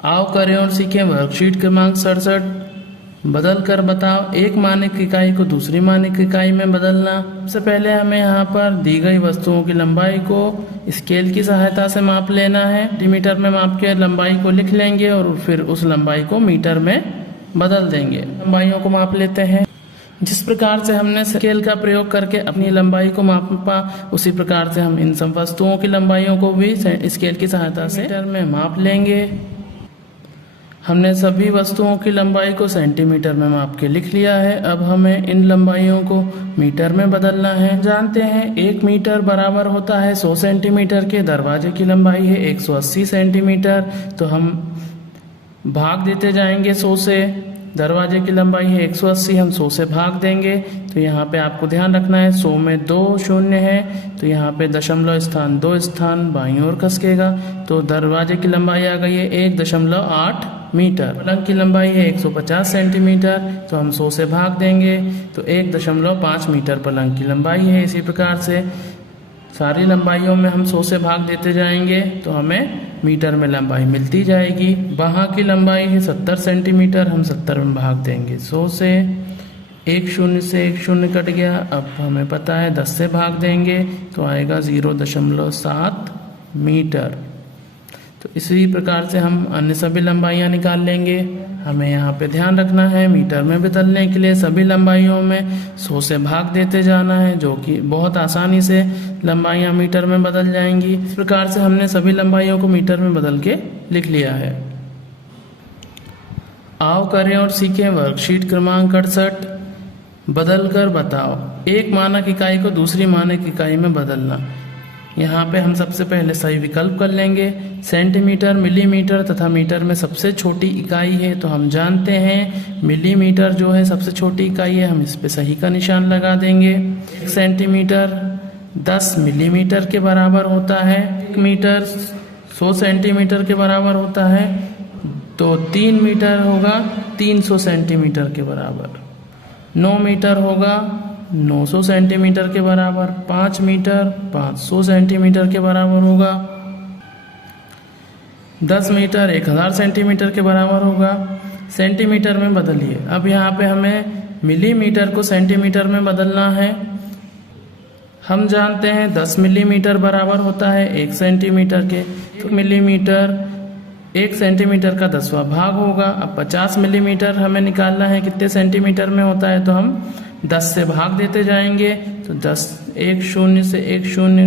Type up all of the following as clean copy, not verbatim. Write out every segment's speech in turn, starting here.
आओ करें और सीखें वर्कशीट क्रमांक 67। बदल कर बताओ एक मानक इकाई को दूसरी मानक इकाई में बदलना। सबसे पहले हमें यहाँ पर दी गई वस्तुओं की लंबाई को स्केल की सहायता से माप लेना है। सेंटीमीटर में माप के लंबाई को लिख लेंगे और फिर उस लंबाई को मीटर में बदल देंगे। लंबाइयों को माप लेते हैं। जिस प्रकार से हमने स्केल का प्रयोग करके अपनी लंबाई को मापा, उसी प्रकार से हम इन सब वस्तुओं की लंबाइयों को भी स्केल की सहायता से मीटर में माप लेंगे। हमने सभी वस्तुओं की लंबाई को सेंटीमीटर में माप के लिख लिया है। अब हमें इन लंबाइयों को मीटर में बदलना है। जानते हैं 1 मीटर बराबर होता है 100 सेंटीमीटर के। दरवाजे की लंबाई है 180 सेंटीमीटर, तो हम भाग देते जाएंगे 100 से। दरवाजे की लंबाई है 180, हम 100 से भाग देंगे। तो यहाँ पे आपको ध्यान रखना है 100 में 2 शून्य है, तो यहाँ पे दशमलव स्थान 2 स्थान बाईं ओर खसकेगा। तो दरवाजे की लंबाई आ गई है 1.8 मीटर। पलंग की लंबाई है 150 सेंटीमीटर, तो हम 100 से भाग देंगे तो 1.5 मीटर पलंग की लंबाई है। इसी प्रकार से सारी लंबाइयों में हम 100 से भाग देते जाएंगे तो हमें मीटर में लंबाई मिलती जाएगी। बाहाँ की लंबाई है 70 सेंटीमीटर, हम 70 में भाग देंगे 100 से। 1 शून्य से 1 शून्य कट गया। अब हमें पता है 10 से भाग देंगे तो आएगा 0.7 मीटर। तो इसी प्रकार से हम अन्य सभी लंबाइयाँ निकाल लेंगे। हमें यहाँ पे ध्यान रखना है मीटर में बदलने के लिए सभी लंबाइयों में 100 से भाग देते जाना है, जो कि बहुत आसानी से लंबाइयाँ मीटर में बदल जाएंगी। इस प्रकार से हमने सभी लंबाइयों को मीटर में बदल के लिख लिया है। आओ करें और सीखें वर्कशीट क्रमांक 68। बदल कर बताओ एक मानक इकाई को दूसरी मानक इकाई में बदलना। यहाँ पे हम सबसे पहले सही विकल्प कर लेंगे। सेंटीमीटर, मिलीमीटर तथा मीटर में सबसे छोटी इकाई है, तो हम जानते हैं मिलीमीटर जो है सबसे छोटी इकाई है, हम इस पे सही का निशान लगा देंगे। 1 सेंटीमीटर 10 मिलीमीटर के बराबर होता है। 1 मीटर 100 सेंटीमीटर के बराबर होता है, तो 3 मीटर होगा 300 सेंटीमीटर के बराबर। 9 मीटर होगा 900 सेंटीमीटर के बराबर। 5 मीटर 500 सेंटीमीटर के बराबर होगा। 10 मीटर 1000 सेंटीमीटर के बराबर होगा। सेंटीमीटर में बदलिए। अब यहाँ पे हमें मिलीमीटर को सेंटीमीटर में बदलना है। हम जानते हैं 10 मिलीमीटर बराबर होता है 1 सेंटीमीटर के, तो मिलीमीटर 1 सेंटीमीटर का 10वां भाग होगा। अब 50 मिलीमीटर हमें निकालना है कितने सेंटीमीटर में होता है, तो हम 10 से भाग देते जाएंगे तो 10 1 शून्य से 1 शून्य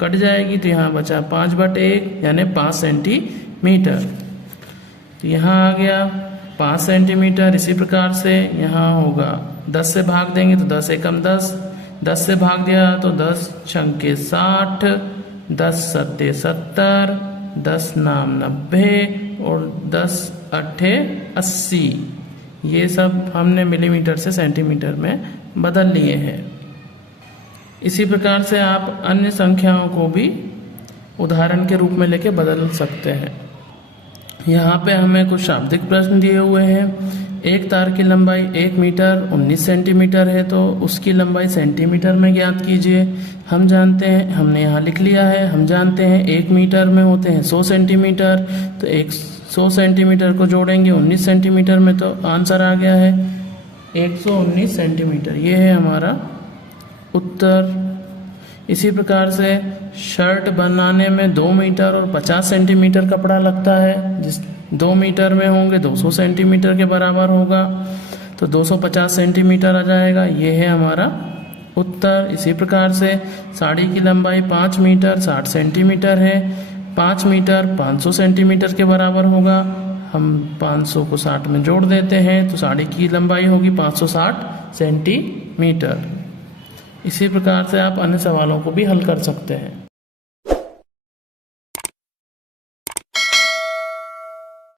कट जाएगी, तो यहाँ बचा 5/1 यानी 5 सेंटीमीटर। तो यहाँ आ गया 5 सेंटीमीटर। इसी प्रकार से यहाँ होगा 10 से भाग देंगे तो 10 एकम 10, 10 से भाग दिया तो 10 छंके 60, 10 सत्ते 70, 10 नाम 90 और 10 अट्ठे 80। ये सब हमने मिलीमीटर से सेंटीमीटर में बदल लिए हैं। इसी प्रकार से आप अन्य संख्याओं को भी उदाहरण के रूप में लेके बदल सकते हैं। यहाँ पे हमें कुछ शाब्दिक प्रश्न दिए हुए हैं। एक तार की लंबाई 1 मीटर 19 सेंटीमीटर है, तो उसकी लंबाई सेंटीमीटर में ज्ञात कीजिए। हम जानते हैं, हमने यहाँ लिख लिया है, हम जानते हैं 1 मीटर में होते हैं 100 सेंटीमीटर, तो 100 सेंटीमीटर को जोड़ेंगे 19 सेंटीमीटर में, तो आंसर आ गया है 119 सेंटीमीटर। ये है हमारा उत्तर। इसी प्रकार से शर्ट बनाने में 2 मीटर और 50 सेंटीमीटर कपड़ा लगता है। जिस 2 मीटर में होंगे 200 सेंटीमीटर के बराबर होगा, तो 250 सेंटीमीटर आ जाएगा। ये है हमारा उत्तर। इसी प्रकार से साड़ी की लंबाई 5 मीटर 60 सेंटीमीटर है। 5 मीटर 500 सेंटीमीटर के बराबर होगा। हम 500 को 60 में जोड़ देते हैं तो साड़ी की लंबाई होगी 560 सेंटीमीटर। इसी प्रकार से आप अन्य सवालों को भी हल कर सकते हैं।